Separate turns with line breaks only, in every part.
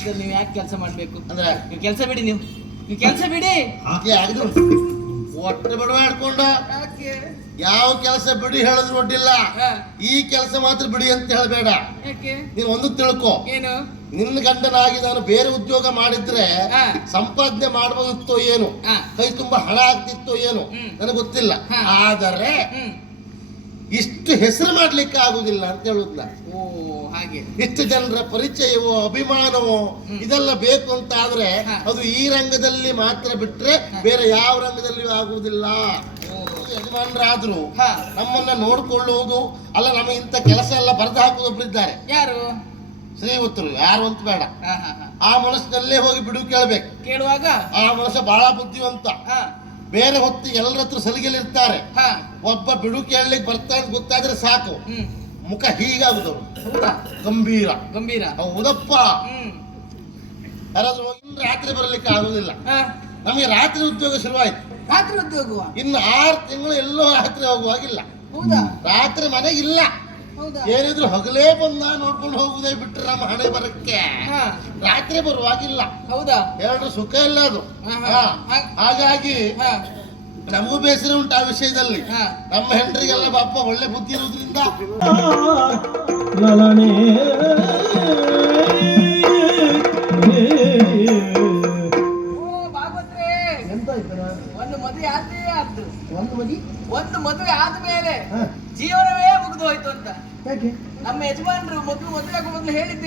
ಕೆಲಸದಲ್ಲಿ ನೀವು ಯಾಕೆ ಕೆಲಸ ಮಾಡ್ಬೇಕು?
ಅಂದ್ರೆ
ನೀವು ಕೆಲಸ ಬಿಡಿ ನೀವು. ನೀವು ಕೆಲಸ ಬಿಡಿ.
ಹಾಗೆ ಆಗಿದ್ರು ಒಟ್ಟೆ ಬಡವಾಡ್ಕೊಂಡ
ಯಾಕೆ?
ಯಾವ ಕೆಲಸ ಬಿಡಿ ಹೇಳಿದ್ರು ಒಡ್ಡಿಲ್ಲ ಈ ಕೆಲಸ ಮಾತ್ರ ಬಿಡಿ ಅಂತ ಹೇಳಬೇಡ.
ಯಾಕೆ?
ನೀನು ಒಂದು ತಿಳ್ಕೊ.
ಏನು?
ನಿನ್ನ ಗಂಡನಾಗಿ ನಾನು ಬೇರೆ ಉದ್ಯೋಗ ಮಾಡಿದ್ರೆ. ಸಂಪಾದನೆ ಮಾಡಬಹುದಿತ್ತೋ ಏನು? ಕೈ ತುಂಬಾ ಹಣ ಆಗ್ತಿತ್ತೋ ಏನು. ನನಗೆ ಗೊತ್ತಿಲ್ಲ. ಆದರೆ ಇಷ್ಟು ಹೆಸರು ಮಾಡ್ಲಿಕ್ಕೆ ಆಗುದಿಲ್ಲ ಅಂತ
ಓ ಹಾಗೆ.
ಇಷ್ಟು ಜನರ ಪರಿಚಯವೋ ಅಭಿಮಾನವೋ ಇದೆಲ್ಲ ಬೇಕು ಅಂತ ಆದ್ರೆ ಅದು ಈ ರಂಗದಲ್ಲಿ ಮಾತ್ರ ಬಿಟ್ರೆ ಬೇರೆ ಯಾವ ರಂಗದಲ್ಲಿಯೂ ಆಗುವುದಿಲ್ಲ. ಯಜಮಾನರಾದ್ರು ನಮ್ಮನ್ನ ನೋಡ್ಕೊಳ್ಳುವುದು ಅಲ್ಲ ನಮಗೆ ಇಂಥ ಕೆಲಸ ಎಲ್ಲ ಬರೆದು ಹಾಕುದು ಒಬ್ಬರಿದ್ದಾರೆ
ಯಾರು?
ಶ್ರೀವತ್ತರು ಯಾರು ಅಂತ ಬೇಡ. ಆ ಮನಸ್ಸಿನಲ್ಲೇ ಹೋಗಿ ಬಿಡು ಕೇಳ್ಬೇಕು.
ಕೇಳುವಾಗ?
ಆ ಮನಸ್ಸು ಬಹಳ ಬುದ್ಧಿವಂತ. ಬೇರೆ ಹೊತ್ತು ಎಲ್ಲರ ಹತ್ರ ಸಲಿಗೆಲಿರ್ತಾರೆ.
ಇರ್ತಾರೆ
ಒಬ್ಬ ಬಿಡು ಕೇಳಲಿಕ್ಕೆ ಬರ್ತಾನೆ ಗೊತ್ತಾದ್ರೆ ಸಾಕು. ಮುಖ
ಹೀಗಾಗುದು.
ಗಂಭೀರ.
ಗಂಭೀರ.
ಹೌದಪ್ಪ. ಯಾರಾದ್ರೂ ರಾತ್ರಿ ಬರಲಿಕ್ಕೆ ಆಗುದಿಲ್ಲ.
ಹಾ.
ನಮಗೆ ರಾತ್ರಿ ಉದ್ಯೋಗ ಶುರುವಾಯ್ತು.
ರಾತ್ರಿ ಉದ್ಯೋಗ
ಇನ್ನು ಆರು ತಿಂಗಳು ಎಲ್ಲೋ ರಾತ್ರಿ ಹೋಗುವಾಗಿಲ್ಲ.
ಹೌದಾ?
ರಾತ್ರಿ ಮನೆಗಿಲ್ಲ.
ಹೌದಾ
ಏನಿದ್ರು ಹಗಲೇ ಬಂದ ನೋಡ್ಕೊಂಡು ಹೋಗುದೇ ಬಿಟ್ರೆ ನಮ್ಮ ಹಣೆ ಬರಕ್ಕೆ.
ಹಾ.
ರಾತ್ರಿ ಬರುವಾಗಿಲ್ಲ.
ಹೌದಾ?
ಎರಡು ಸುಖ ಇಲ್ಲ ಅದು.
ಹಾ,
ಹಾ.
ಹಾ.
ಹಾಗಾಗಿ
ಹಾ.
ನಮಗೂ ಬೇಸರ ಉಂಟು ಆ ವಿಷಯದಲ್ಲಿ.
ಹಾ.
ನಮ್ಮ ಹೆಂಡ್ರಿಗೆಲ್ಲ ಬಾಪ ಒಳ್ಳೆ ಬುದ್ಧಿ ಇರೋದ್ರಿಂದ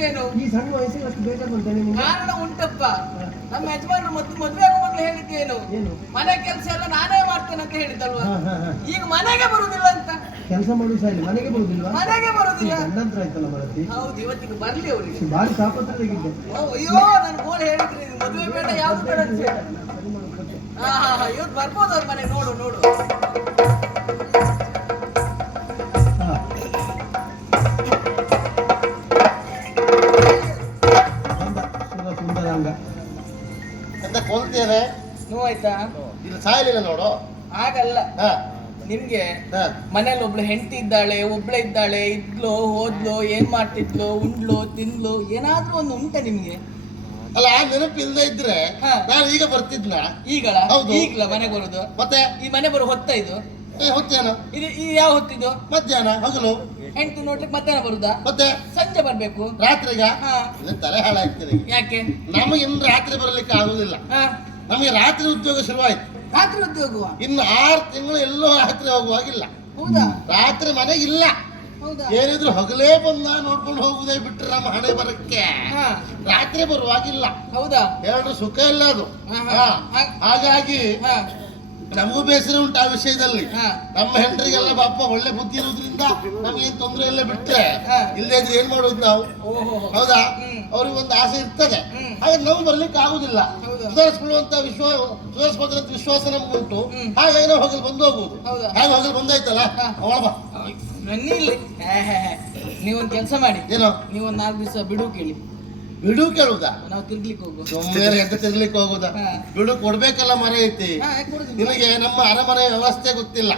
ಹೇಳಿದ್ದೇನು
ಈ ಸಣ್ಣ ವಯಸ್ಸಿಗೆ ಅಷ್ಟು ನಿಮ್ಗೆ?
ಕಾರಣ ಉಂಟಪ್ಪ. ನಮ್ಮ ಯಜಮಾನರು ಮೊದಲು ಮದುವೆ ಆಗೋ ಮೊದಲು ಹೇಳಿದ್ದೇನು
ಏನು?
ಮನೆ ಕೆಲಸ ಎಲ್ಲ ನಾನೇ ಮಾಡ್ತೇನೆ ಅಂತ ಹೇಳಿದ್ದಲ್ವಾ? ಈಗ ಮನೆಗೆ ಬರುದಿಲ್ಲ ಅಂತ.
ಕೆಲಸ ಮಾಡಿ ಸಹ ಇಲ್ಲಿ. ಮನೆಗೆ ಬರುದಿಲ್ಲ
ಮನೆಗೆ ಬರುದಿಲ್ಲ.
ನಂತರ ಆಯ್ತಲ್ಲ ಮರತಿ?
ಹೌದು ಇವತ್ತಿಗೆ ಬರ್ಲಿ ಅವರಿಗೆ.
ಬಾರಿ ತಾಪತ್ರದಾಗಿದ್ದೆ
ಅಯ್ಯೋ ನನ್ನ ಗೋಳು ಹೇಳಿದ್ರಿ. ಮದುವೆ ಬೇಡ ಯಾವ್ದು ಬೇಡ ಅಂತ. ಹಾ ಹಾ ಹಾ ಇವತ್ತು ಬರ್ಬೋದು ಅವ್ರ ಮನೆ ನೋಡು ನೋಡು.
ಅಂತ ಕೊಲ್ತೇನೆ
ನೋವಾಯ್ತಾ?
ಇದು ಸಾಯಲಿಲ್ಲ ನೋಡು.
ಆಗಲ್ಲ
ಹಾ.
ನಿಮ್ಗೆ
ಹಾ.
ಮನೇಲಿ ಒಬ್ಳು ಹೆಂಡತಿ ಇದ್ದಾಳೆ ಒಬ್ಳೆ ಇದ್ದಾಳೆ ಇದ್ಲೋ ಹೋದ್ಲು ಏನ್ ಮಾಡ್ತಿದ್ಲು ಉಂಡ್ಲು ತಿನ್ಲು ಏನಾದ್ರೂ ಒಂದು ಉಂಟ ನಿಮ್ಗೆ?
ಅಲ್ಲ ಆ ನೆನಪು ಇಲ್ಲದೆ ಇದ್ರೆ
ಹಾ.
ನಾನು ಈಗ ಬರ್ತಿದ್ನ?
ಈಗಳ
ಹೌದು.
ಈಗ್ಲ ಮನೆ ಬರುದು?
ಮತ್ತೆ?
ಈ ಮನೆ ಬರೋ ಹೊತ್ತ ಇದು?
ಏ ಹೊತ್ತೇನು?
ಇದು ಈ ಯಾವ ಹೊತ್ತಿದು?
ಮಧ್ಯಾಹ್ನ ಹಗಲು.
ಹೆಂಡತಿ ನೋಡ್ಲಿಕ್ಕೆ ಮಧ್ಯಾಹ್ನ ಬರುದಾ?
ಮತ್ತೆ?
ಸಂಜೆ ಬರ್ಬೇಕು.
ರಾತ್ರಿಗ?
ಹಾ.
ತಲೆ ಹಾಳಾಗ್ತೀರಿ
ಯಾಕೆ?
ನಮಗೆ ಇನ್ನು ರಾತ್ರಿ ಬರ್ಲಿಕ್ಕೆ ಆಗುದಿಲ್ಲ.
ಹಾ.
ನಮಗೆ ರಾತ್ರಿ ಉದ್ಯೋಗ ಶುರುವಾಯ್ತು.
ರಾತ್ರಿ ಉದ್ಯೋಗ
ಇನ್ನು ಆರು ತಿಂಗಳು ಎಲ್ಲೋ ರಾತ್ರಿ ಹೋಗುವಾಗಿಲ್ಲ.
ಹೌದಾ?
ರಾತ್ರಿ ಮನೆಗಿಲ್ಲ ಏನಿದ್ರು ಹಗಲೇ ಬಂದ ನೋಡ್ಕೊಂಡು ಹೋಗುದೇ ಬಿಟ್ರೆ ನಮ್ಮ ಹಣೆ ಬರಕ್ಕೆ. ರಾತ್ರಿ ಬರುವಾಗಿಲ್ಲ.
ಹೌದಾ?
ಎರಡು ಸುಖ ಇಲ್ಲ ಅದು. ಹಾಗಾಗಿ ನಮಗೂ ಬೇಸರ ಉಂಟು ಆ ವಿಷಯದಲ್ಲಿ. ನಮ್ಮ ಹೆಂಡ್ರಿಗೆಲ್ಲ ಪಾಪ ಒಳ್ಳೆ ಬುದ್ಧಿ ಇರೋದ್ರಿಂದ ನಮಗೇನ್ ತೊಂದರೆ ಎಲ್ಲ ಬಿಟ್ರೆ
ಹಾ.
ಇಲ್ಲದೆ ಇದ್ರೆ ಏನ್ ಮಾಡೋದು ನಾವು? ಹೌದಾ. ಅವ್ರಿಗೆ ಒಂದು ಆಸೆ ಇರ್ತದೆ. ಹಾಗೆ ನಾವು ಬರ್ಲಿಕ್ಕೆ ಆಗುದಿಲ್ಲ. ಸುಧಾರಿಸ್ಕೊಳ್ಳುವಂತ ವಿಶ್ವಾಸ ಸುಧಾರಿಸ್ಬೇಕಂತ ವಿಶ್ವಾಸ ನಮ್ಗೆ
ಉಂಟು.
ಹಾಗಾಗಿ ನಾವು ಹೋಗಲು ಬಂದು ಹೋಗುದು
ಹೌದಾ?
ಹಾಗೆ ಹೋಗಲು ಬಂದಾಯ್ತಲ್ಲ?
ನೀವೊಂದು ಕೆಲಸ ಮಾಡಿ.
ಏನೋ?
ನೀವೊಂದು ನಾಲ್ಕು ದಿವಸ ಬಿಡು ಕೇಳಿ.
ಬಿಡು ಕೇಳುವುದಾ
ನಾವು ತಿರ್ಗ್ಲಿಕ್ಕೆ ಹೋಗುದು
ಸುಮ್ಮನೆ ಎಂತ ತಿರ್ಗ್ಲಿಕ್ಕೆ ಹೋಗುದಾ? ಬಿಡು ಕೊಡ್ಬೇಕಲ್ಲ ಮರ ಐತಿ.
ನಿಮಗೆ
ನಿನಗೆ ನಮ್ಮ ಅರಮನೆ ವ್ಯವಸ್ಥೆ ಗೊತ್ತಿಲ್ಲ.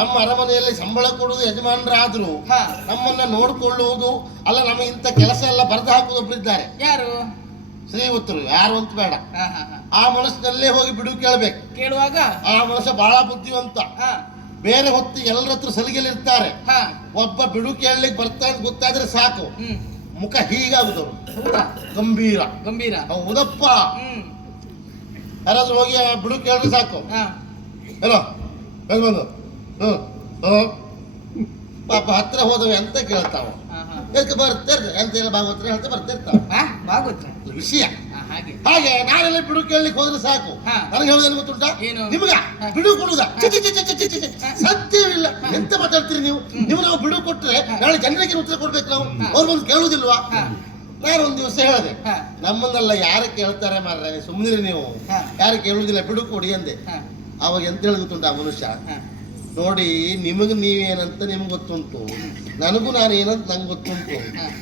ನಮ್ಮ ಅರಮನೆಯಲ್ಲಿ ಸಂಬಳ ಕೊಡುವುದು ಯಜಮಾನರಾದ್ರು. ನಮ್ಮನ್ನ ನೋಡ್ಕೊಳ್ಳುವುದು ಅಲ್ಲ ನಮಗೆ ಇಂಥ ಕೆಲಸ ಎಲ್ಲ ಬರೆದು ಹಾಕುವುದು ಒಬ್ರಿದ್ದಾರೆ
ಯಾರು?
ಶ್ರೀವತ್ತರು ಯಾರು ಅಂತ ಬೇಡ. ಆ ಮನಸ್ಸಿನಲ್ಲೇ ಹೋಗಿ ಬಿಡು ಕೇಳಬೇಕು.
ಕೇಳುವಾಗ?
ಆ ಮನುಷ್ಯ ಬಹಳ ಬುದ್ಧಿವಂತ. ಬೇರೆ ಹೊತ್ತು ಎಲ್ಲರ ಹತ್ರ ಸಲಿಗೆಲಿರ್ತಾರೆ.
ಹಾ.
ಒಬ್ಬ ಬಿಡು ಕೇಳಲಿಕ್ಕೆ ಬರ್ತಾನೆ ಗೊತ್ತಾದ್ರೆ ಸಾಕು. ಮುಖ ಹೀಗಾಗುದವ್ರು ಗಂಭೀರ.
ಗಂಭೀರ.
ಹೌದಪ್ಪ
ಹ್ಮ್.
ಯಾರಾದ್ರೂ ಹೋಗಿ ಬಿಡು ಕೇಳಿದ್ರೆ ಸಾಕು.
ಹಾ.
ಏನೋ? ಬಂದು ಬಂದು? ಹ್ಮ್. ಹ್ಮ್. ಪಾಪ ಹತ್ರ ಹೋದವೆ ಅಂತ ಕೇಳ್ತಾವ. ಅದಕ್ಕೆ ಬರ್ತಿರ್ತಾರೆ ಎಂತ ಎಲ್ಲ ಭಾಗವತ್ರ ಹೇಳ್ತಾ
ಹಾ ಭಾಗವತ್ರ.
ವಿಷಯ.
ಹಾಗೆ.
ಹಾಗೆ ನಾನೆಲ್ಲ ಬಿಡು ಕೇಳಲಿಕ್ಕೆ ಹೋದ್ರೆ ಸಾಕು.
ಹಾ.
ನನಗೆ ಹೇಳೋದೇನು ಗೊತ್ತುಂಟ?
ಏನು?
ನಿಮಗ? ಬಿಡು ಕೊಡುದ. ಸಾಧ್ಯವಿಲ್ಲ ಎಂತ ಮಾತಾಡ್ತೀರಿ ನೀವು? ನೀವು ನಾವು ಬಿಡು ಕೊಟ್ರೆ ನಾಳೆ ಜನರಿಗೆ ಉತ್ತರ ಕೊಡ್ಬೇಕು ನಾವು. ಅವ್ರ ಬಂದು ಕೇಳುದಿಲ್ವಾ?
ಹಾ.
ನಾನು ಒಂದ್ ದಿವಸ ಹೇಳಿದೆ.
ಹಾ.
ನಮ್ಮನ್ನೆಲ್ಲ ಯಾರು ಕೇಳ್ತಾರೆ ಮಾರ್ರೆ? ಸುಮ್ಮನೆ ನೀವು.
ಹಾ.
ಯಾರು ಕೇಳುದಿಲ್ಲ ಬಿಡು ಕೊಡಿ ಅಂದೆ.
ಹಾ.
ಅವಾಗ ಎಂತ ಹೇಳುದು ತುಂಡ ಆ ಮನುಷ್ಯ?
ಹಾ.
ನೋಡಿ ನಿಮಗ್ ನೀವೇನಂತ ನಿಮ್ಗೆ ಗೊತ್ತುಂಟು. ನನಗೂ ನಾನು ಏನಂತ ನಂಗೆ ಗೊತ್ತುಂಟು.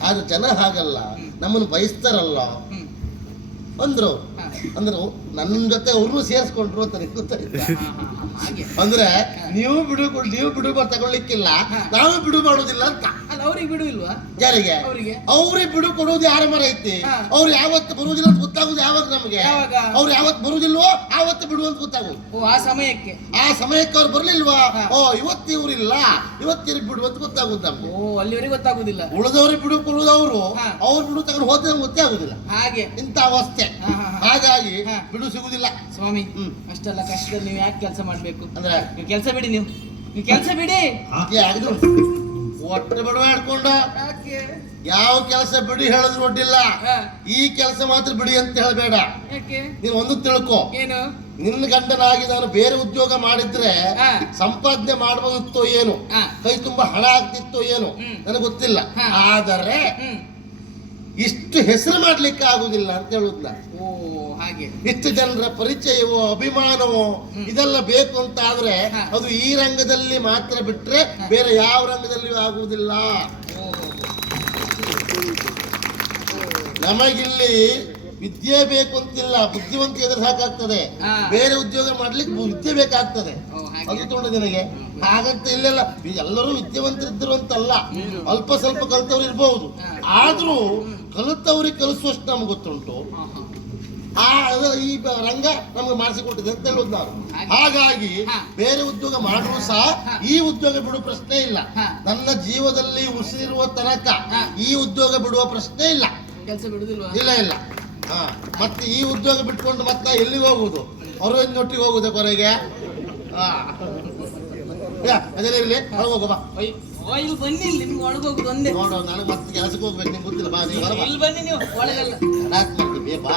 ಆದ್ರೆ ಜನ ಹಾಗಲ್ಲ. ನಮ್ಮನ್ನು ಬಯಸ್ತಾರಲ್ಲ. ಅಂದ್ರು. ಅಂದ್ರೆ ನನ್ನ ಜೊತೆ ಅವ್ರನ್ನೂ ಸೇರಿಸ್ಕೊಂಡ್ರು ಅಂತ ನನಗೆ ಗೊತ್ತಾಯ್ತು? ಅಂದ್ರೆ ನೀವು ಬಿಡು ನೀವು ಬಿಡು ತಗೊಳ್ಳಿಕ್ಕಿಲ್ಲ. ತಗೊಳ್ಲಿಕ್ಕಿಲ್ಲ ನಾವು ಬಿಡು ಮಾಡೋದಿಲ್ಲ ಅಂತ.
ಅಲ್ಲ ಬಿಡು ಇಲ್ವಾ
ಯಾರಿಗೆ?
ಅವರಿಗೆ.
ಅವ್ರಿಗೆ ಬಿಡು ಕೊಡುವುದು ಯಾರ ಮರ ಐತಿ. ಅವ್ರು ಯಾವತ್ತು ಬರುವುದಿಲ್ಲ ಅಂತ ಗೊತ್ತಾಗುದು ಯಾವಾಗ ನಮಗೆ?
ಯಾವಾಗ?
ಅವ್ರು ಯಾವತ್ತು ಬರುವುದಿಲ್ವೋ ಆವತ್ತು ಬಿಡು ಅಂತ ಗೊತ್ತಾಗುದು
ಓ ಆ ಸಮಯಕ್ಕೆ.
ಆ ಸಮಯಕ್ಕೆ ಅವ್ರು ಬರ್ಲಿಲ್ವಾ. ಓ ಇವತ್ತು ಇವ್ರಿಲ್ಲ. ಇವತ್ತಿ ಬಿಡು ಅಂತ ಗೊತ್ತಾಗುದು ನಮ್ಗೆ.
ಓ ಅಲ್ಲಿವರೆಗೆ ಗೊತ್ತಾಗುದಿಲ್ಲ
ಉಳಿದವ್ರಿಗೆ ಬಿಡು ಕೊಡುವುದವ್ರು
ಅವರು.
ಅವ್ರು ಬಿಡು ತಗೊಂಡು ಹೋದ್ರೆ ಗೊತ್ತೇ ಆಗುದಿಲ್ಲ
ಹಾಗೆ.
ಇಂಥ ಅವಸ್ಥೆ. ಹಾಗಾಗಿ ಬಿಡು ಸಿಗುದಿಲ್ಲ
ಸ್ವಾಮಿ. ಅಷ್ಟೆಲ್ಲ ಕಷ್ಟದಲ್ಲಿ ನೀವು ಯಾಕೆ ಕೆಲಸ ಮಾಡ್ಬೇಕು?
ಅಂದ್ರೆ?
ನೀವು ಕೆಲಸ ಬಿಡಿ ನೀವು. ನೀವು ಕೆಲಸ ಬಿಡಿ.
ಒಟ್ಟು
ಯಾಕೆ?
ಯಾವ ಕೆಲಸ ಬಿಡಿ ಹೇಳಿದ್ರು ಒಡ್ಡಿಲ್ಲ ಈ ಕೆಲಸ ಮಾತ್ರ ಬಿಡಿ ಅಂತ ಹೇಳಬೇಡ. ನೀನು ಒಂದು ತಿಳ್ಕೊ. ನಿನ್ನ ಗಂಡನಾಗಿ ನಾನು ಬೇರೆ ಉದ್ಯೋಗ ಮಾಡಿದ್ರೆ. ಸಂಪಾದನೆ ಮಾಡಬಹುದಿತ್ತೋ ಏನು? ಕೈ ತುಂಬಾ ಹಣ ಆಗ್ತಿತ್ತೋ ಏನು. ನನಗೆ ಗೊತ್ತಿಲ್ಲ. ಆದರೆ ಇಷ್ಟು ಹೆಸರು ಮಾಡ್ಲಿಕ್ಕೆ ಆಗುದಿಲ್ಲ ಅಂತ ಹೇಳುದು ನಾನು
ಓ ಹಾಗೆ.
ಇಷ್ಟು ಜನರ ಪರಿಚಯವೋ ಅಭಿಮಾನವೋ ಇದೆಲ್ಲ ಬೇಕು ಅಂತ ಆದ್ರೆ ಅದು ಈ ರಂಗದಲ್ಲಿ ಮಾತ್ರ ಬಿಟ್ರೆ ಬೇರೆ ಯಾವ ರಂಗದಲ್ಲಿಯೂ ಆಗುವುದಿಲ್ಲ. ನಮಗಿಲ್ಲಿ ವಿದ್ಯೆ ಬೇಕು ಅಂತಿಲ್ಲ ಬುದ್ಧಿವಂತ ಇದ್ರೆ ಸಾಕಾಗ್ತದೆ. ಬೇರೆ ಉದ್ಯೋಗ ಮಾಡ್ಲಿಕ್ಕೆ ವಿದ್ಯೆ ಬೇಕಾಗ್ತದೆ. ಅದು ತೊಂಡ ನಿನಗೆ. ಹಾಗಂತ ಇಲ್ಲೆಲ್ಲ ಎಲ್ಲರೂ ವಿದ್ಯಾವಂತರಿದ್ದರು ಅಂತಲ್ಲ. ಅಲ್ಪ ಸ್ವಲ್ಪ ಕಲಿತವ್ರು ಇರಬಹುದು. ಆದ್ರೂ ಕಲಿತವ್ರಿಗೆ ಕಲಿಸುವಷ್ಟು ನಮ್ಗೆ ಗೊತ್ತುಂಟು. ಆ ಈ ರಂಗ ನಮ್ಗೆ ಮಾಡಿಸಿಕೊಟ್ಟಿದೆ ಅಂತ ಹೇಳುದು ನಾವು ಹಾಗಾಗಿ ಬೇರೆ ಉದ್ಯೋಗ ಮಾಡಲು ಸಹ ಈ ಉದ್ಯೋಗ ಬಿಡುವ ಪ್ರಶ್ನೆ ಇಲ್ಲ. ನನ್ನ ಜೀವದಲ್ಲಿ ಉಸಿರಿರುವ ತನಕ ಈ ಉದ್ಯೋಗ ಬಿಡುವ ಪ್ರಶ್ನೆ ಇಲ್ಲ.
ಕೆಲಸ ಬಿಡುದಿಲ್ಲ
ಇಲ್ಲ ಇಲ್ಲ. ಮತ್ತೆ ಈ ಉದ್ಯೋಗ ಬಿಟ್ಕೊಂಡು ಮತ್ತೆ ಎಲ್ಲಿಗೆ ಹೋಗುದು ಹೊರಗಿನೊಟ್ಟಿಗೆ ಹೋಗುದೆ ಕೊನೆಗೆ ಅದೆಲ್ಲ ಇರ್ಲಿ ಹೋಗು ಬಾ.
ಇಲ್ಲಿ ಬನ್ನಿ ಇಲ್ಲಿ ನಿಮ್ಗೆ ಒಳಗೋಗುದು ಬಂದೆ.
ನೋಡು ನನಗೆ ಮತ್ತೆ ಕೆಲಸಕ್ಕೆ ಹೋಗ್ಬೇಕು ನಿಮ್ಗೆ ಗೊತ್ತಿಲ್ಲ ಬಾ ನೀವು
ಬನ್ನಿ ನೀವು ಒಳಗಲ್ಲ.
ಮಾಡ್ತೀವಿ ಬಾ.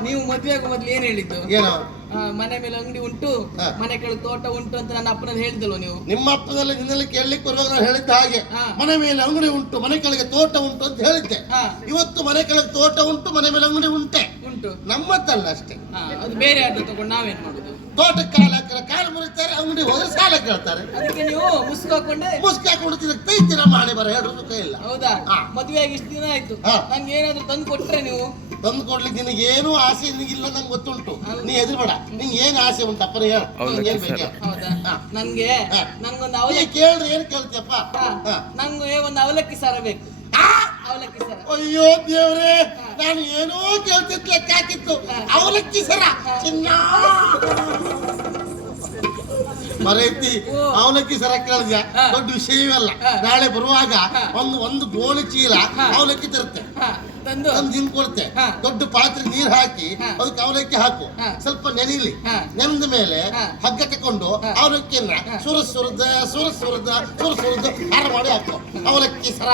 ನೀವು ಮದುವೆ ಮೊದಲು ಏನ್ ಹೇಳಿದ್ದು?
ಏನು?
ಆ, ಮನೆ ಮೇಲೆ ಅಂಗಡಿ ಉಂಟು
ಹಾ.
ಮನೆ ಕೆಳಗೆ ತೋಟ ಉಂಟು ಅಂತ ನನ್ನ ಅಪ್ಪನ ಹೇಳಿದಲ್ವ ನೀವು?
ನಿಮ್ಮ ಅಪ್ಪನಲ್ಲಿ ನಿನ್ನಲ್ಲಿ ಕೇಳಲಿಕ್ಕೆ ಬರುವಾಗ ನಾನು ಹೇಳಿದ್ದ ಹಾಗೆ.
ಹಾ.
ಮನೆ ಮೇಲೆ ಅಂಗಡಿ ಉಂಟು ಮನೆ ಕೆಳಗೆ ತೋಟ ಉಂಟು ಅಂತ ಹೇಳಿದ್ದೆ.
ಹಾ.
ಇವತ್ತು ಮನೆ ಕೆಳಗೆ ತೋಟ ಉಂಟು ಮನೆ ಮೇಲೆ ಅಂಗಡಿ ಉಂಟೆ.
ಉಂಟು.
ನಮ್ಮತ್ತಲ್ಲ ಅಷ್ಟೇ.
ಹಾ ಅದು ಬೇರೆ ಯಾರ್ದು ತಗೊಂಡು ನಾವೇನ್ ಮಾಡುದು?
ತೋಟಕ್ಕೆ ಕಾಲ ಹಾಕಿದ್ರೆ ಕಾಲು ಮುರಿತಾರೆ ಅಂಗಡಿ ಹೋದ್ರೆ ಸಾಲ ಕೇಳ್ತಾರೆ.
ಅದಕ್ಕೆ ನೀವು ಮುಸ್ಕ ಹಾಕೊಂಡೆ?
ಮುಸ್ಕಿ ಹಾಕೊಂಡು ನಮ್ಮ ಹಣೆ ಬರ ಹೇಳೋದು ಸುಖ ಇಲ್ಲ.
ಹೌದಾ?
ಹಾ.
ಮದುವೆ ಆಗಿ ಇಷ್ಟು ದಿನ ಆಯ್ತು.
ಹಾ.
ನಂಗೆ ಏನಾದ್ರು ತಂದು ಕೊಟ್ರೆ ನೀವು?
ತಂದು ಕೊಡ್ಲಿಕ್ಕೆ ನಿನಗೆ ಏನು ಆಸೆ ನಿನಗಿಲ್ಲ ನಂಗೆ ಗೊತ್ತುಂಟು. ನೀ ಹೆದರ್ಬೇಡ. ನಿಂಗೆ ಏನು ಆಸೆ ಉಂಟು? ಅಪ್ಪನ ಹೇಳು. ನಿಂಗೆ ಏನ್ ಬೇಕು.
ಹೌದಾ. ನಂಗೊಂದು ಅವಲಕ್ಕಿ
ಕೇಳ್ರಿ ಏನ್ ಕೇಳ್ತೀಯಪ್ಪ.
ನಂಗೆ ಒಂದು ಅವಲಕ್ಕಿ ಸರ ಬೇಕು. ಅವಲಕ್ಕಿ ಸರ.
ಅಯ್ಯೋ ದೇವ್ರೆ ನಾನು ಏನೋ ಕೇಳ್ತಿದ್ ಲೆಕ್ಕ ಹಾಕಿತ್ತು. ಅವಲಕ್ಕಿ ಸರ. ಚಿನ್ನ. ಮರೈತಿ ಅವಲಕ್ಕಿ ಸರ ಕೇಳಿದ್ಯ. ದೊಡ್ಡ ವಿಷಯವಲ್ಲ. ನಾಳೆ ಬರುವಾಗ ಒಂದು ಒಂದು ಗೋಣಿ ಚೀಲ ಅವಲಕ್ಕಿ ತರುತ್ತೆ.
ತಂದು
ಹಿಂಗ್ ಕೊಡ್ತೆ. ದೊಡ್ಡ ಪಾತ್ರೆ ನೀರ್ ಹಾಕಿ. ಅದಕ್ಕೆ ಅವಲಕ್ಕಿ ಹಾಕು ಸ್ವಲ್ಪ ನೆನಿಲಿ. ನೆನೆದ ಮೇಲೆ. ಹಗ್ಗ ತಕೊಂಡು. ಅವಲಕ್ಕಿಯನ್ನ ಸುರ ಸುರದ ಸುರ ಸುರದ ಸುರ ಸುರದ ಹಾರ ಮಾಡಿ ಹಾಕು ಅವಲಕ್ಕಿ ಸರ.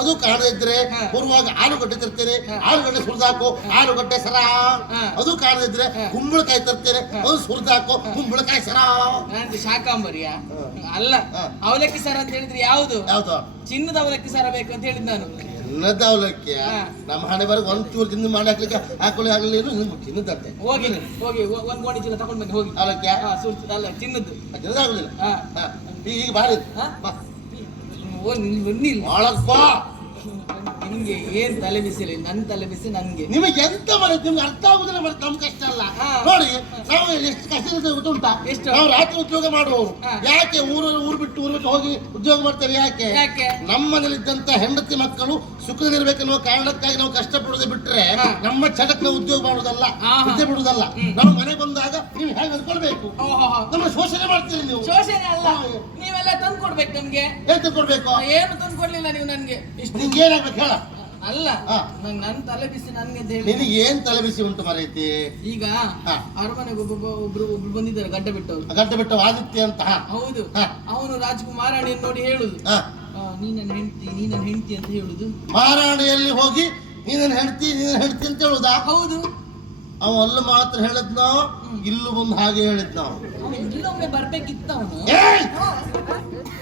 ಅದು ಕಾಣದೇ ಇದ್ರೆ. ಬರುವಾಗ ಆಲೂಗಡ್ಡೆ ತರ್ತೇನೆ. ಆಲೂಗಡ್ಡೆ ಸುರಿದಾಕು ಆಲೂಗಡ್ಡೆ ಸರ ಅದು ಕಾಣದೇ ಇದ್ರೆ. ಕುಂಬಳಕಾಯಿ ತರ್ತೇನೆ. ಅದು ಸುರಿದಾಕು ಕುಂಬಳಕಾಯಿ ಸರ
ಶಾಖಾಂಬರಿಯ ಶಾಕಾಂಬರಿಯ. ಅಲ್ಲ ಅವಲಕ್ಕಿ ಸರ ಅಂತ ಹೇಳಿದ್ರೆ ಯಾವುದು
ಯಾವ್ದು
ಚಿನ್ನದ ಅವಲಕ್ಕಿ ಸರ ಬೇಕು ಅಂತ ಹೇಳಿದ್ ನಾನು
ಚಿನ್ನದ ಅವಲಕ್ಕಿ ನಮ್ಮ ಹಣೆ ಬರ ಒಂದ್ ಚೂರು ತಿಂದು ಮಾಡಿ ಹಾಕ್ಲಿಕ್ಕೆ ಹಾಕೊಳ್ಳಿ ಆಗಲಿ ಚಿನ್ನದಂತೆ
ಹೋಗಿ ಹೋಗಿ ಒ- ಒಂದ್ ಗೋಣಿ ಚೀಲ ತಗೊಂಡ್ ಬನ್ನಿ ಹೋಗಿ.
ಅವಲಕ್ಕಿ
ಅಲ್ಲ
ತಿನ್ನದ್ದು
ಹಾ.
ಈಗ ಬಾರಿ
ಹಾ?
ಬಾ.
ಓ ನೀನ್ ಬನ್ನಿಲ್ಲ
ಒಳಗ್ ಬಾ.
ನಿಮ್ಗೆ ಏನ್ ತಲೆ ಬಿಸಿಲಿ? ನನ್ ತಲೆ ಬಿಸಿ ನನ್ಗೆ.
ನಿಮಗೆ ಎಂತ ಮರೆ ನಿಮ್ಗೆ ಅರ್ಥ ಆಗುದಿಲ್ಲ ಮತ್ತೆ ನಮ್ ಕಷ್ಟ ಅಲ್ಲ.
ಹಾ.
ನೋಡಿ ನಾವು ಎಷ್ಟು ಕಷ್ಟ ಇರುತ್ತೆ ಗೊತ್ತುಂಟಾ?
ಎಷ್ಟು?
ನಾವು ರಾತ್ರಿ ಉದ್ಯೋಗ ಮಾಡುವವರು.
ಹಾ.
ಯಾಕೆ ಊರು ಊರು ಬಿಟ್ಟು ಊರು ಬಿಟ್ಟು ಹೋಗಿ ಉದ್ಯೋಗ ಮಾಡ್ತೇವೆ ಯಾಕೆ?
ಯಾಕೆ?
ನಮ್ಮ ಮನೇಲಿದ್ದಂತ ಹೆಂಡತಿ ಮಕ್ಕಳು ಸುಖದಲ್ಲಿರ್ಬೇಕನ್ನೋ ಕಾರಣಕ್ಕಾಗಿ ನಾವು ಕಷ್ಟಪಡೋದು ಬಿಟ್ರೆ
ಹಾ.
ನಮ್ಮ ಚಟಕ್ನ ಉದ್ಯೋಗ ಮಾಡುದಲ್ಲ
ಹಾ, ಹಾ.
ವಿದ್ಯೆ ಬಿಡುವುದಲ್ಲ.
ಹ್ಮ್.
ನಾವು ಮನೆಗೆ ಬಂದಾಗ ನೀವು ಹೇಗೆ ಅಂದ್ಕೊಳ್ಬೇಕು ನಮ್ಮ ಶೋಷಣೆ ಮಾಡ್ತೀರಿ ನೀವು.
ಶೋಷಣೆ ಅಲ್ಲ. ನೀವೆಲ್ಲ ತಂದು ಕೊಡ್ಬೇಕು ನಮ್ಗೆ.
ಏನ್ ತಿಳ್ಕೊಳ್ಬೇಕು
ಏನು ತಂದು ಕೊಡ್ಲಿಲ್ಲ ನೀವು ನನ್ಗೆ? ಇಷ್ಟು
ನಿಂಗೆ ಏನಾಗ್ಬೇಕು ಹೇಳ.
ಅಲ್ಲ
ಹಾ.
ನಂಗ್ ನನ್ ತಲೆ ಬಿಸಿ ನನ್ಗೆ ಅಂತ ಹೇಳಿ.
ನಿನಗೆ ಏನ್ ತಲೆಬಿಸಿ ಉಂಟು ಮರೈತಿ?
ಈಗ
ಹಾ.
ಅರಮನೆಗೆ ಒಬ್ಬೊಬ್ಬ ಒಬ್ರು ಒಬ್ರು ಬಂದಿದ್ದಾರೆ ಗಡ್ಡ ಬಿಟ್ಟವ್ರು.
ಗಡ್ಡ ಬಿಟ್ಟು ಆದಿತ್ಯ ಅಂತ ಹಾ.
ಹೌದು.
ಹಾ.
ಅವನು ರಾಜಕುಮಾರಾಣಿ ನೋಡಿ ಹೇಳುದು.
ಹಾ.
ಆ, ನೀ ನನ್ನ ಹೆಂಡತಿ ನೀ ನನ್ನ ಹೆಂಡತಿ ಅಂತ ಹೇಳುದು.
ಮಾರಾಣಿಯಲ್ಲಿ ಹೋಗಿ ನೀನನ್ ಹೆಂಡತಿ ನೀನನ್ ಹೆಂಡತಿ ಅಂತ ಹೇಳುದಾ?
ಹೌದು.
ಅವ ಅಲ್ಲ ಮಾತ್ರ ಹೇಳಿದ್ನ? ಇಲ್ಲೂ ಬಂದು ಹಾಗೆ ಹೇಳಿದ್
ಅವನು ಇಲ್ಲೊಮ್ಮೆ ಬರ್ಬೇಕಿತ್ತ ಅವನು.
ಏಯ್!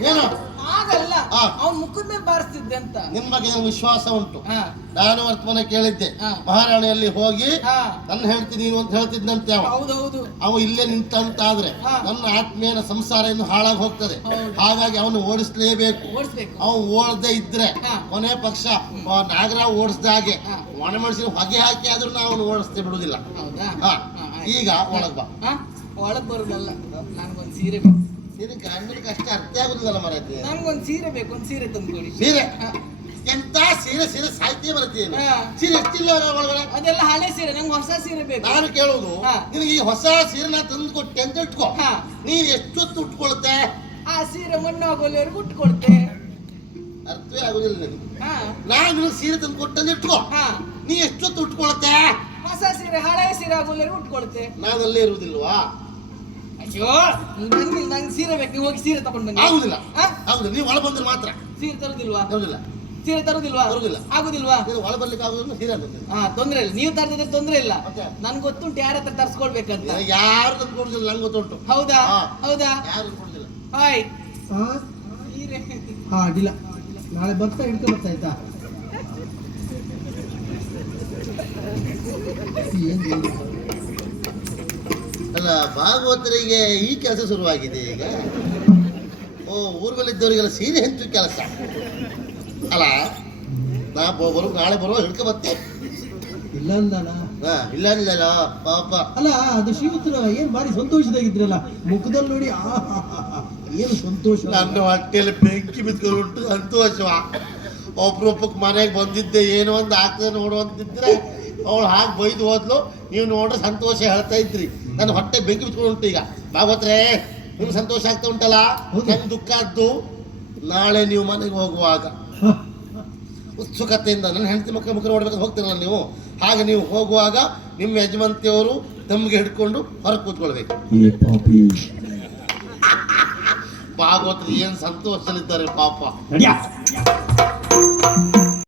ಏನು?
ಆಗಲ್ಲ ಅವ್ನ ಮುಖದ ಮೇಲೆ ಬಾರಿಸ್ತಿದ್ದೆ ಅಂತ.
ನಿಮ್ ಬಗ್ಗೆ ನನಗೆ ವಿಶ್ವಾಸ ಉಂಟು. ನಾನು ವರ್ತಮಾನ ಕೇಳಿದ್ದೆ. ಮಹಾರಾಣಿಯಲ್ಲಿ ಹೋಗಿ ನನ್ನ ಹೇಳ್ತೀನಿ ನೀನು ಅಂತ ಹೇಳ್ತಿದ್ದಂತೆ ಅವ.
ಹೌದೌದು.
ಅವ ಇಲ್ಲೇ ನಿಂತಂತಾದ್ರೆ
ಆದ್ರೆ
ನನ್ನ ಆತ್ಮೀಯನ ಸಂಸಾರ ಇನ್ನು ಹಾಳಾಗಿ ಹೋಗ್ತದೆ. ಹಾಗಾಗಿ ಅವನು ಓಡಿಸ್ಲೇಬೇಕು.
ಅವ
ಅವನು ಓಡದೆ ಇದ್ರೆ ಕೊನೆ ಪಕ್ಷ ನಾಗರಾವ್ ನಾಗರ ಓಡಿಸ್ದಾಗೆ
ಹಾ.
ಒಣ ಮನುಷ್ಯನ ಹೊಗೆ ಹಾಕಿ ಆದ್ರೂ ನಾವು ಅವನು ಓಡಿಸ್ತೇ ಬಿಡುದಿಲ್ಲ. ಈಗ ಒಳಗ್ ಬಾ.
ಒಳಗ್ ಬರುದಲ್ಲ. ನನ್ಗೊಂದು ಸೀರೆ ಬೇಕು
ನಿನಗೆ ಗಂಡನ ಕಷ್ಟ ಅರ್ಥ ಆಗುದಿಲ್ಲ ಮರತಿ
ನಂಗೊಂದು ಸೀರೆ ಬೇಕು ಒಂದು ಸೀರೆ ತಂದ್ಕೊಡಿ.
ಸೀರೆ. ಎಂತ ಸೀರೆ ಸೀರೆ ಸಾಹಿತ್ಯ ಬರುತ್ತೇನೆ
ಹಾ.
ಸೀರೆ ಎಷ್ಟಿಲ್ಲ ಒಳಗಡೆ?
ಅದೆಲ್ಲ ಹಳೆ ಸೀರೆ ನಂಗೆ ಹೊಸ ಸೀರೆ ಬೇಕು.
ನಾನು ಕೇಳುವುದು ನಿನಗೆ ಈ ಹೊಸ ಸೀರೆನ ತಂದು ಕೊಟ್ಟೆ ಅಂತ ಇಟ್ಕೋ. ನೀನ್ ಎಷ್ಟೊತ್ತು ಉಟ್ಕೊಳುತ್ತೆ?
ಆ ಸೀರೆ ಮಣ್ಣಾಗೋಲಿವರೆಗೂ ಉಟ್ಕೊಳ್ತೆ
ಅರ್ಥವೇ ಆಗುದಿಲ್ಲ ನಿನಗೆ.
ಹಾ.
ನಾನು ನಿನಗೆ ಸೀರೆ ತಂದು ಕೊಟ್ಟೆ ಇಟ್ಕೋ ನೀ ಎಷ್ಟೊತ್ತು ಉಟ್ಕೊಳ್ತೆ
ಹೊಸ ಸೀರೆ ಹಳೆ ಸೀರೆ ಆಗೋಲಿವರೆಗೂ ಉಟ್ಕೊಳ್ತೆ
ನಾನು ಅಲ್ಲೇ ಇರುವುದಿಲ್ವಾ?
ಅಯ್ಯೋ ನೀವು ನಂಗೆ ಸೀರೆ ಬೇಕು ನೀವು ಹೋಗಿ ಸೀರೆ ತಗೊಂಡು ಬನ್ನಿ.
ಆಗುದಿಲ್ಲ.
ಹಾ?
ಆಗುದಿಲ್ಲ ನೀವು ಒಳ ಬಂದ್ರೆ ಮಾತ್ರ.
ಸೀರೆ ತರುದಿಲ್ವಾ?
ಹೌದಿಲ್ಲ
ಸೀರೆ ತರುದಿಲ್ವಾ?
ತರುದಿಲ್ಲ.
ಆಗುದಿಲ್ವಾ?
ನೀವು ಒಳ ಬರ್ಲಿಕ್ಕೆ ಆಗುದಿಲ್ಲ ಸೀರೆ ಆಗುದಿಲ್ಲ.
ಹಾ ತೊಂದ್ರೆ ಇಲ್ಲ. ನೀವು ತರದಿದ್ರೆ ತೊಂದ್ರೆ ಇಲ್ಲ.
ಮತ್ತೆ?
ನನ್ಗೆ ಗೊತ್ತುಂಟು ಯಾರ ಹತ್ರ ತರ್ಸ್ಕೊಳ್ಬೇಕಂತ.
ಯಾರು ತಂದು ಕೊಡುದಿಲ್ಲ ನಂಗೆ ಗೊತ್ತುಂಟು.
ಹೌದಾ?
ಹಾ.
ಹೌದಾ?
ಯಾರು ಕೊಡುದಿಲ್ಲ.
ಹಾಯ್.
ಹಾ
ಸೀರೆ.
ಹಾ ಅಡ್ಡಿಲ್ಲ. ನಾಳೆ ಬರ್ತಾ ಹಿಡ್ಕೊ ಬರ್ತಾ ಆಯ್ತಾ ಏನ್ ಏನು?
ಅಲ್ಲ ಭಾಗವತರಿಗೆ ಈ ಕೆಲಸ ಶುರುವಾಗಿದೆ ಈಗ. ಓ ಊರುಗಳಿದ್ದವರಿಗೆಲ್ಲ ಸೀರೆ ಹೆಂಚು ಕೆಲಸ. ಅಲ್ಲ ನಾ ಬರು ನಾಳೆ ಬರುವ ಹಿಡ್ಕೊ ಬರ್ತೆ
ಇಲ್ಲ ಅಂದಲ್ಲ
ಹಾ ಇಲ್ಲ ಪಾಪ.
ಅಲ್ಲ ಅದು ಶ್ರೀಯುತ್ರ ಏನ್ ಬಾರಿ ಸಂತೋಷದಾಗಿದ್ರಲ್ಲ? ಮುಖದಲ್ಲಿ ನೋಡಿ ಆ. ಏನು ಸಂತೋಷ?
ನನ್ನ ಹೊಟ್ಟೆಯಲ್ಲಿ ಬೆಂಕಿ ಬಿದ್ಕೊಂಡು ಉಂಟು ಸಂತೋಷವ ಒಬ್ರೊಬ್ಬಕ್ಕೆ ಮನೆಗೆ ಬಂದಿದ್ದೆ ಏನೋ ಒಂದು ಆಗ್ತದೆ ನೋಡುವಂತಿದ್ರೆ ಅವಳು ಹಾಗೆ ಬೈದು ಹೋದ್ಲು. ನೀವು ನೋಡ್ರೆ ಸಂತೋಷ ಹೇಳ್ತಾ ಇದ್ರಿ. ನನ್ನ ಹೊಟ್ಟೆ ಬೆಂಕಿ ಬಿತ್ಕೊಂಡು ಉಂಟು ಈಗ. ಭಾಗವತ್ರೆ ನಿಮ್ಗೆ ಸಂತೋಷ ಆಗ್ತಾ ಉಂಟಲ್ಲ? ನನ್ ದುಃಖ ಆದ್ದು ನಾಳೆ ನೀವು ಮನೆಗೆ ಹೋಗುವಾಗ. ಉತ್ಸುಕತೆಯಿಂದ ನನ್ನ ಹೆಂಡತಿ ಮಕ್ಕಳ ಮುಖ ನೋಡ್ಬೇಕು ಹೋಗ್ತಿರಲ್ಲ ನೀವು? ಹಾಗೆ ನೀವು ಹೋಗುವಾಗ ನಿಮ್ಮ ಯಜಮಂತಿಯವರು ತಮ್ಗೆ ಹಿಡ್ಕೊಂಡು ಹೊರಗೆ ಕೂತ್ಕೊಳ್ಬೇಕು. ಭಾಗವತರು ಏನು ಸಂತೋಷದಲ್ಲಿದ್ದಾರೆ ಪಾಪ.